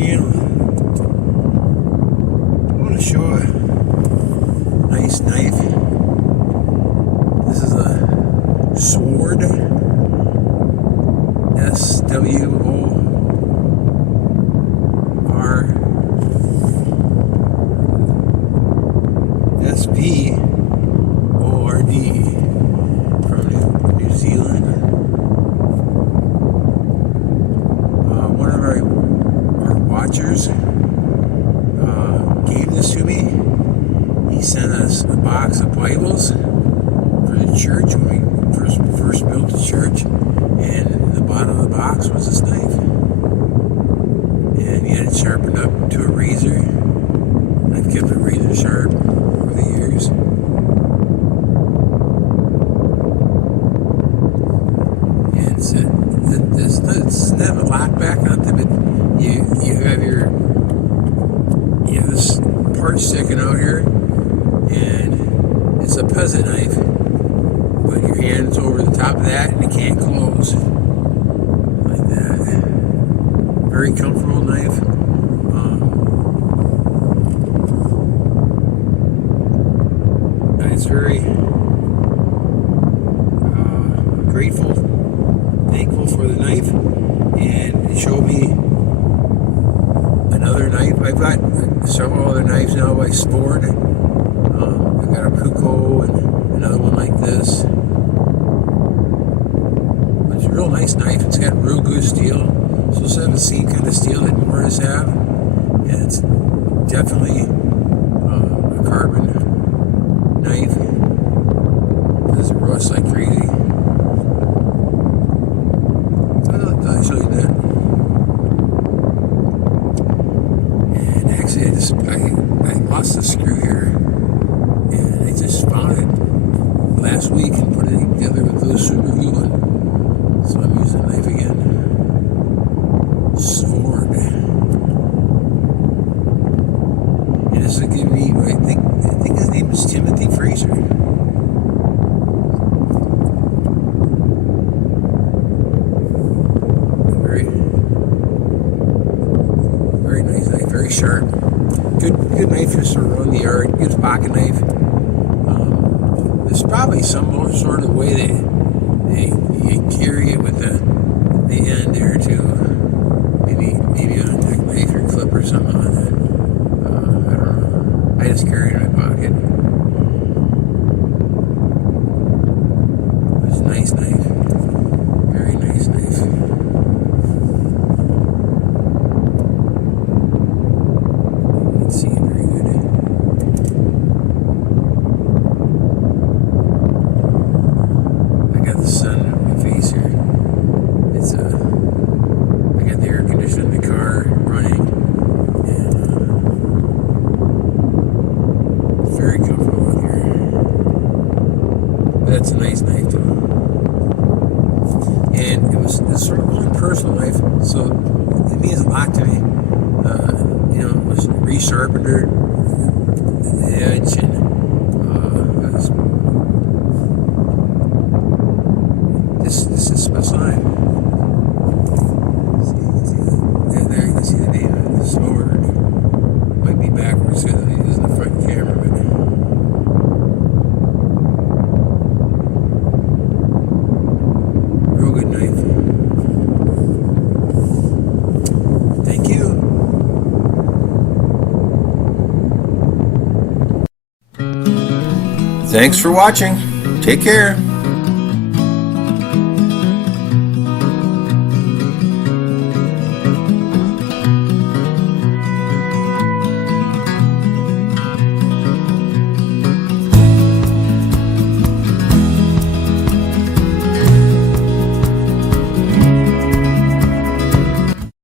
channel. I want to show a nice knife. This is a Svord, SWORD from New Zealand. One of our watchers gave this to me. He sent us a box of Bibles for the church when we first built the church, and in the bottom of the box was this knife, and he had it sharpened up to a razor. I've kept it razor sharp over the years. And it doesn't have a lock back on it, but you have this part sticking out here, and it's a peasant knife, but your hand's over the top of that and it can't close like that. Very comfortable knife. And it's very grateful, thankful for the knife, and it showed me another knife. I've got several other knives now by Svord. I've got a Puko and another one like this. It's a real nice knife. It's got real good steel. So it's have the same kind of steel that Morris have. And it's definitely a carbon knife. It doesn't rust like crazy. I'll show you that. And actually I lost the screw here. And I just found it last week and put it together with those super glue. So I'm using the knife again. Svord. And this is giving me, I think his name is Timothy Fraser. Very nice knife, very sharp. Good knife just to run the yard. Good pocket knife. There's probably some sort of way that they carry it with the end there too. Maybe on a neck knife or clip or something on it. I don't know. I just carry it in my pocket. It's a nice knife. Very nice knife. Let's see it very good. I got the sun on my face here. It's I got the air conditioner in the car running, and very comfortable out here. But that's a nice knife too. And it's sort of one personal knife, so it means a lot to me. It was resharpened the edge, and this is a special knife. There you can see the name of the Svord. Might be backwards because it isn't the front camera, but real good knife. Thank you. Thanks for watching. Take care.